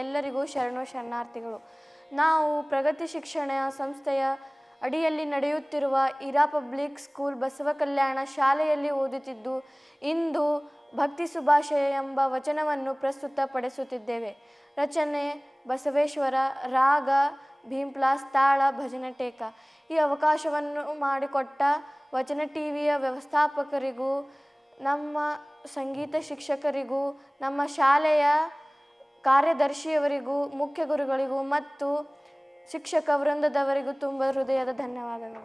ಎಲ್ಲರಿಗೂ ಶರಣು ಶರಣಾರ್ಥಿಗಳು. ನಾವು ಪ್ರಗತಿ ಶಿಕ್ಷಣ ಸಂಸ್ಥೆಯ ಅಡಿಯಲ್ಲಿ ನಡೆಯುತ್ತಿರುವ ಇರಾ ಪಬ್ಲಿಕ್ ಸ್ಕೂಲ್ ಬಸವ ಕಲ್ಯಾಣ ಶಾಲೆಯಲ್ಲಿ ಓದುತ್ತಿದ್ದು, ಇಂದು ಭಕ್ತಿ ಸುಭಾಷಯ ಎಂಬ ವಚನವನ್ನು ಪ್ರಸ್ತುತಪಡಿಸುತ್ತಿದ್ದೇವೆ ರಚನೆ ಬಸವೇಶ್ವರ, ರಾಗ ಭೀಂಪ್ಲಾಸ್ ತಾಳ, ಭಜನೆ, ಟೇಕ. ಈ ಅವಕಾಶವನ್ನು ಮಾಡಿಕೊಟ್ಟ ವಚನ ಟಿವಿಯ ವ್ಯವಸ್ಥಾಪಕರಿಗೂ ನಮ್ಮ ಸಂಗೀತ ಶಿಕ್ಷಕರಿಗೂ ನಮ್ಮ ಶಾಲೆಯ ಕಾರ್ಯದರ್ಶಿಯವರಿಗೂ ಮುಖ್ಯ ಗುರುಗಳಿಗೂ ಮತ್ತು ಶಿಕ್ಷಕ ವೃಂದದವರಿಗೂ ತುಂಬ ಹೃದಯದ ಧನ್ಯವಾದಗಳು.